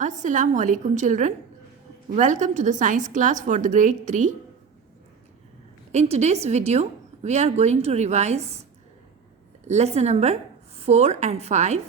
Assalamu alaikum children. Welcome to the science class for the grade 3. In today's video, we are going to revise lesson number 4 and 5.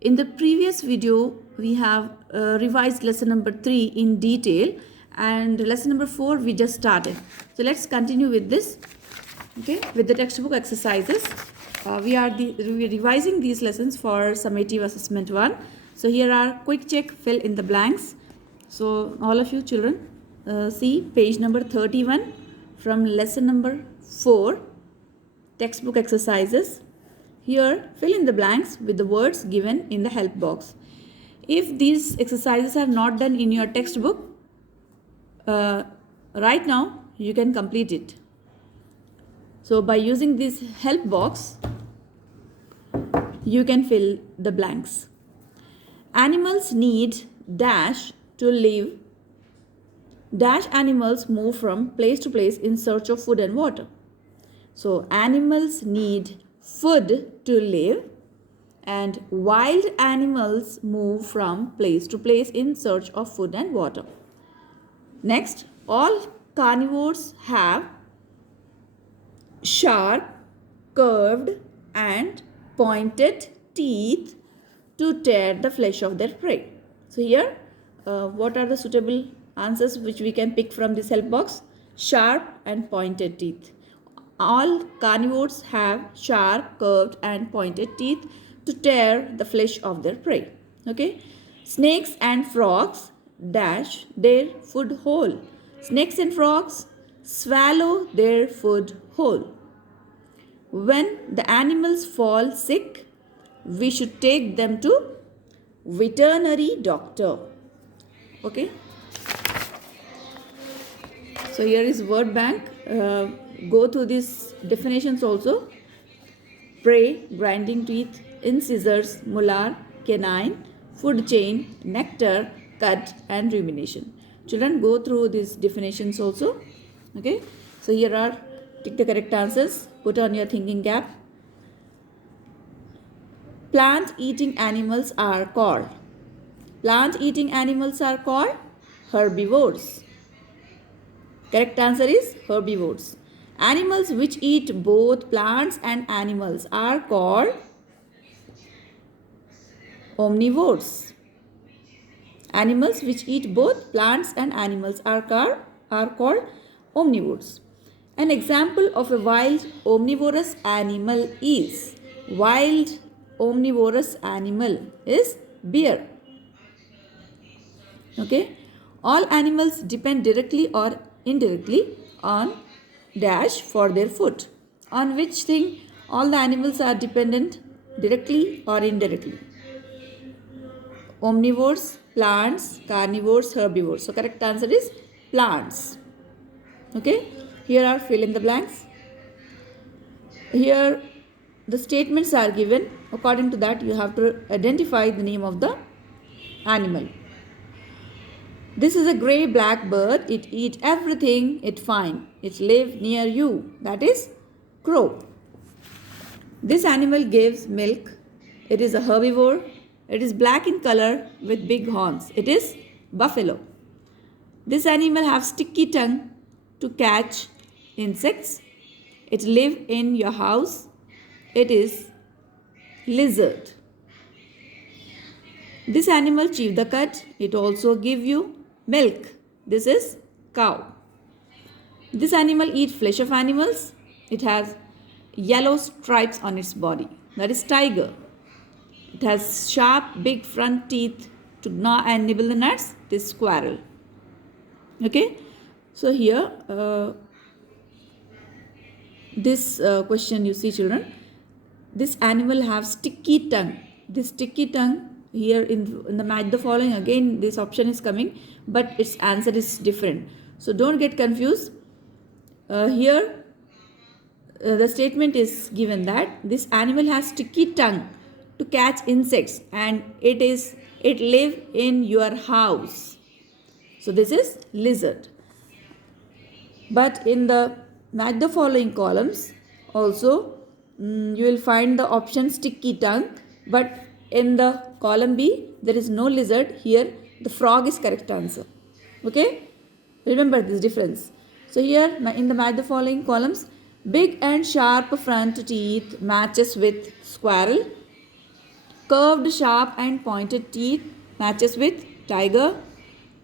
In the previous video, we have revised lesson number 3 in detail, and lesson number 4 we just started. So let's continue with this, okay, with the textbook exercises. We are revising these lessons for summative assessment 1. So here are quick check, fill in the blanks. So all of you children, see page number 31 from lesson number 4, textbook exercises. Here fill in the blanks with the words given in the help box. If these exercises are not done in your textbook, right now you can complete it. So by using this help box, you can fill the blanks. Animals need dash to live. Dash animals move from place to place in search of food and water. So animals need food to live, and wild animals move from place to place in search of food and water. Next, all carnivores have sharp, curved and pointed teeth to tear the flesh of their prey. So here, what are the suitable answers which we can pick from this help box? Sharp and pointed teeth. All carnivores have sharp, curved and pointed teeth to tear the flesh of their prey. Okay. Snakes and frogs dash their food whole. Snakes and frogs swallow their food whole. When the animals fall sick, we should take them to veterinary doctor. Okay. So here is word bank. Go through these definitions also. Prey, grinding teeth, incisors, molar, canine, food chain, nectar, cut and rumination. Children, go through these definitions also. Okay. So here are tick the correct answers. Put on your thinking cap. Plant-eating animals are called. Plant-eating animals are called herbivores. Correct answer is herbivores. Animals which eat both plants and animals are called omnivores. Animals which eat both plants and animals are called omnivores. An example of a wild omnivorous animal is bear. Okay. All animals depend directly or indirectly on dash for their food. On which thing all the animals are dependent directly or indirectly? Omnivores, plants, carnivores, herbivores. So correct answer is plants. Okay. Here are fill in the blanks. Here the statements are given. According to that, you have to identify the name of the animal. This is a grey black bird. It eats everything it finds. It lives near you. That is crow. This animal gives milk. It is a herbivore. It is black in color with big horns. It is buffalo. This animal has sticky tongue to catch insects. It lives in your house. It is lizard. This animal chew the cud. It also give you milk. This is cow. This animal eats flesh of animals. It has yellow stripes on its body. That is tiger. It has sharp big front teeth to gnaw and nibble the nuts. This squirrel. Okay. So here this question you see children. This animal have sticky tongue. This sticky tongue here in the match the following, again this option is coming, but its answer is different. So don't get confused. Here the statement is given that this animal has sticky tongue to catch insects and it live in your house. So this is lizard. But in the match the following columns also you will find the option sticky tongue, but in the column B there is no lizard. Here the frog is correct answer. Okay, remember this difference. So here in the match the following columns, big and sharp front teeth matches with squirrel, curved sharp and pointed teeth matches with tiger,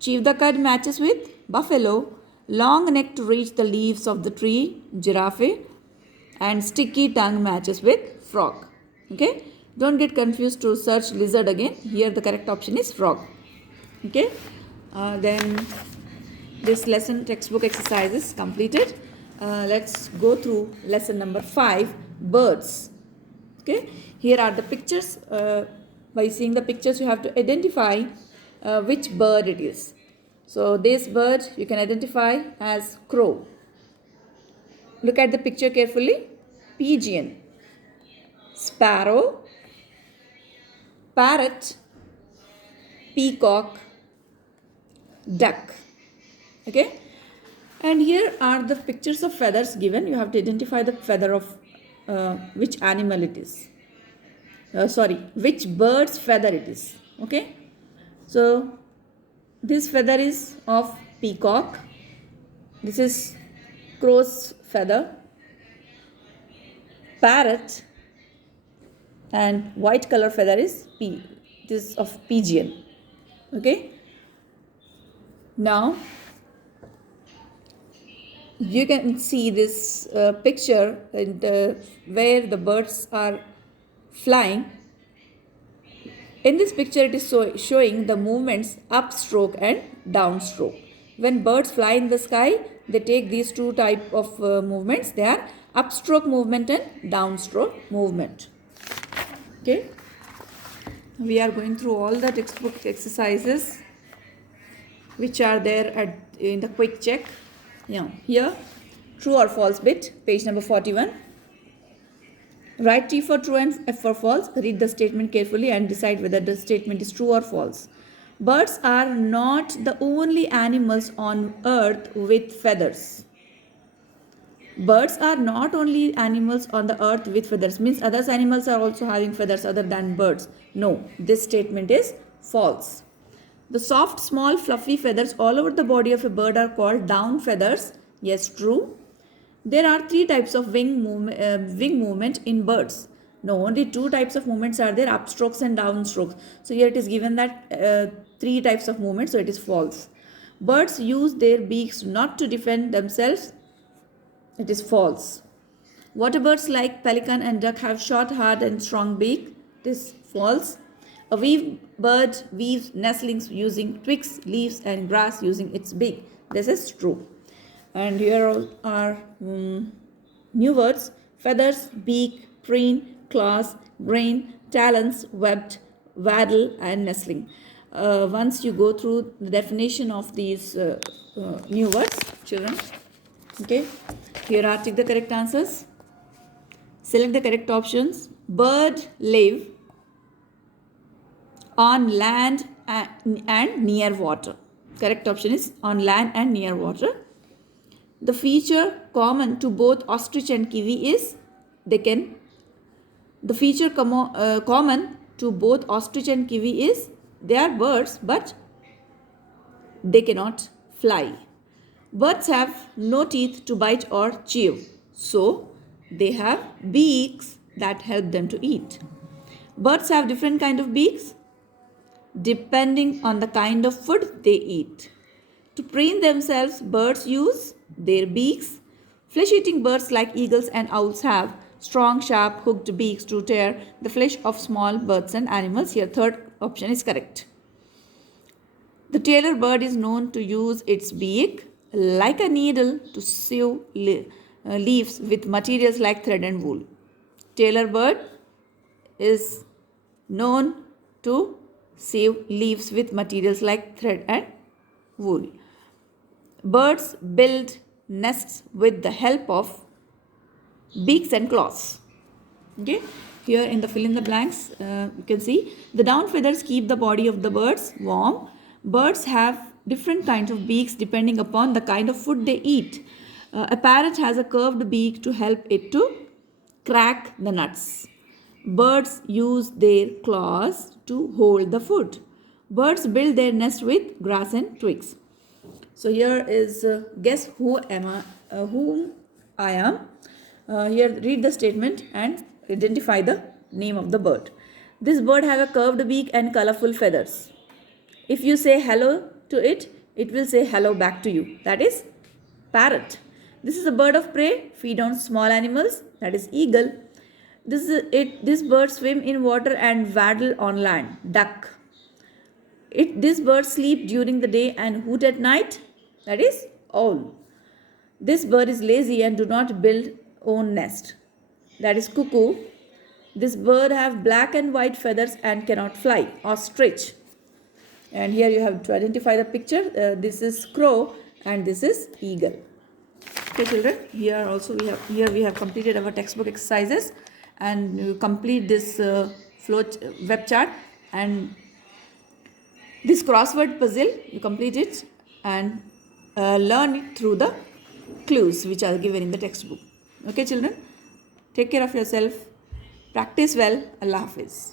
chew the cud matches with buffalo, long neck to reach the leaves of the tree giraffe, and sticky tongue matches with frog. Okay, don't get confused to search lizard again. Here the correct option is frog. Okay, then this lesson textbook exercise is completed. Let's go through lesson number 5, birds. Okay, here are the pictures. By seeing the pictures you have to identify which bird it is. So this bird you can identify as crow. Look at the picture carefully. Pigeon, sparrow, parrot, peacock, duck. Okay, and here are the pictures of feathers given. You have to identify the feather of which animal it is. Which bird's feather it is. Okay, so this feather is of peacock. This is crow's feather. Parrot, and white color feather is this of pigeon. Okay, now you can see this picture where the birds are flying. In this picture it is showing the movements upstroke and downstroke. When birds fly in the sky, they take these two type of movements. They are upstroke movement and downstroke movement. Okay, we are going through all the textbook exercises which are there in the quick check. Here, true or false bit, page number 41. Write T for true and F for false. Read the statement carefully and decide whether the statement is true or false. Birds are not the only animals on earth with feathers. Birds are not only animals on the earth with feathers. Means other animals are also having feathers other than birds. No, this statement is false. The soft, small, fluffy feathers all over the body of a bird are called down feathers. Yes, true. There are 3 types of wing movement in birds. No, only 2 types of movements are there, upstrokes and downstrokes. So here it is given that 3 types of movements, so it is false. Birds use their beaks not to defend themselves. It is false. Water birds like pelican and duck have short, hard and strong beak. It is false. A weave bird weaves nestlings using twigs, leaves and grass using its beak. This is true. And here are new words: feathers, beak, preen, claws, grain, talons, webbed, waddle and nestling. Once you go through the definition of these new words, children. Okay, here are tick the correct answers. Select the correct options. Bird live on land and near water. Correct option is on land and near water. The feature common to both ostrich and kiwi is common to both ostrich and kiwi is they are birds but they cannot fly. Birds have no teeth to bite or chew, so they have beaks that help them to eat. Birds have different kind of beaks depending on the kind of food they eat. To preen themselves, birds use their beaks. Flesh-eating birds like eagles and owls have strong, sharp, hooked beaks to tear the flesh of small birds and animals. Here, third option is correct. The tailor bird is known to use its beak like a needle to sew leaves with materials like thread and wool. Tailor bird is known to sew leaves with materials like thread and wool. Birds build nests with the help of beaks and claws. Okay, here in the fill in the blanks, you can see the down feathers keep the body of the birds warm. Birds have different kinds of beaks depending upon the kind of food they eat. A parrot has a curved beak to help it to crack the nuts. Birds use their claws to hold the food. Birds build their nest with grass and twigs. So here is guess who am I? Whom I am. Here read the statement and identify the name of the bird. This bird have a curved beak and colorful feathers. If you say hello to it, it will say hello back to you. That is parrot. This is a bird of prey, feed on small animals. That is eagle. This is it. This bird swim in water and waddle on land. Duck. This bird sleep during the day and hoot at night. That is owl. This bird is lazy and do not build own nest. That is cuckoo. This bird have black and white feathers and cannot fly. Ostrich. And here you have to identify the picture. This is crow and this is eagle. Okay, children. Here also we have completed our textbook exercises, and you complete this web chart and this crossword puzzle. You complete it and learn it through the clues which are given in the textbook. Okay, children. Take care of yourself. Practice well. Allah Hafiz.